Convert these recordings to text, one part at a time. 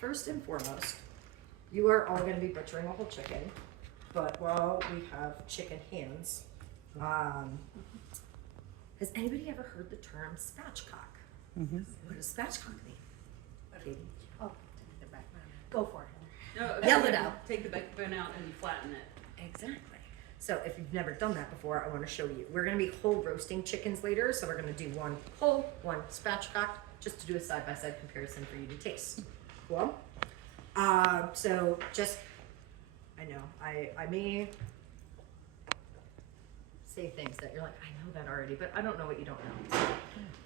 first and foremost, you are all gonna be butchering a whole chicken, but while we have chicken hands, has anybody ever heard the term spatchcock? Mm-hmm. What does spatchcock mean? Katie? Oh, take the backbone out. Go for it, Heather. No, Yell it out. Take the backbone out and you flatten it. Exactly. So if you've never done that before, I want to show you. We're going to be whole roasting chickens later, so we're going to do one whole, one spatchcock, just to do a side-by-side comparison for you to taste. Cool? So just, I know, I may say things that you're like, I know that already, but I don't know what you don't know. So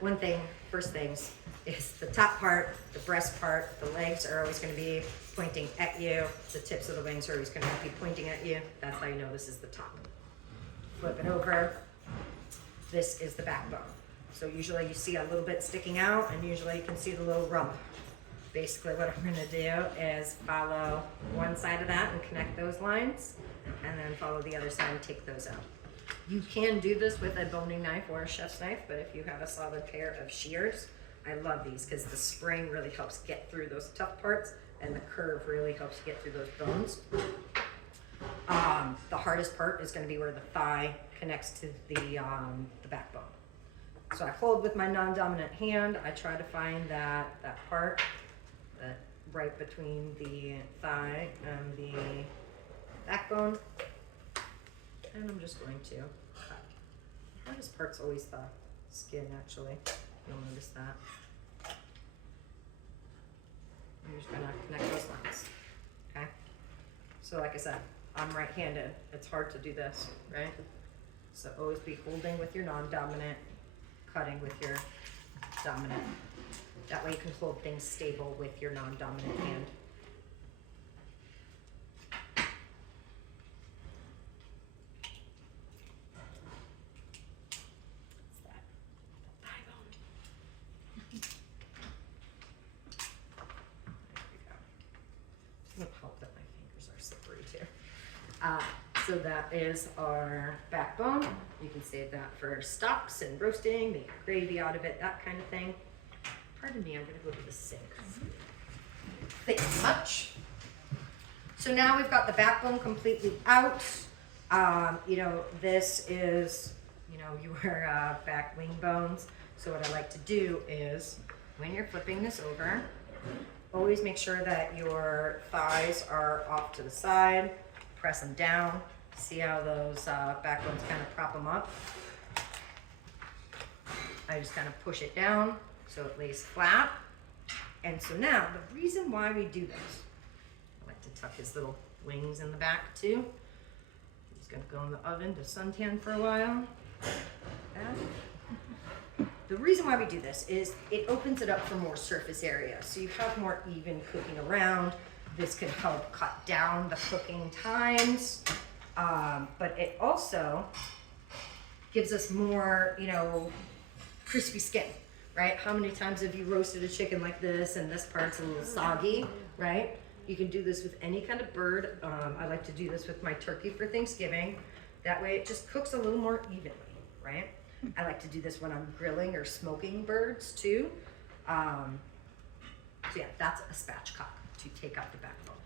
one thing, first things, is the top part, the breast part, the legs are always going to be pointing at you. The tips of the wings are always going to be pointing at you. That's how you know this is the top. Flip it over. This is the backbone. So usually you see a little bit sticking out, and usually you can see the little rump. Basically what I'm going to do is follow one side of that and connect those lines, and then follow the other side and take those out. You can do this with a boning knife or a chef's knife, but if you have a solid pair of shears, I love these because the spring really helps get through those tough parts, and the curve really helps get through those bones. The hardest part is going to be where the thigh connects to the backbone. So I hold with my non-dominant hand. I try to find that part right between the thigh and the backbone, and I'm just going to cut. The hardest part's always the skin, actually. You'll notice that. I'm just gonna connect those lines, okay? So like I said, I'm right-handed. It's hard to do this, right? So always be holding with your non-dominant, cutting with your dominant. That way you can hold things stable with your non-dominant hand. Hope that my fingers are slippery too. So that is our backbone. You can save that for stocks and roasting, make gravy out of it, that kind of thing. Pardon me, I'm gonna go to the sink. Thank you much. So now we've got the backbone completely out. You know, this is, you know, your back wing bones. So what I like to do is, when you're flipping this over, always make sure that your thighs are off to the side. Press them down. See how those backbones kind of prop them up? I just kind of push it down so it lays flat. And so now, the reason why we do this, I like to tuck his little wings in the back too. He's gonna go in the oven to suntan for a while. The reason why we do this is it opens it up for more surface area. So you have more even cooking around. This can help cut down the cooking times, but it also gives us more, you know, crispy skin, right? How many times have you roasted a chicken like this and this part's a little soggy, right? You can do this with any kind of bird. I like to do this with my turkey for Thanksgiving. That way it just cooks a little more evenly, right? I like to do this when I'm grilling or smoking birds too. So yeah, that's a spatchcock, to take out the backbone.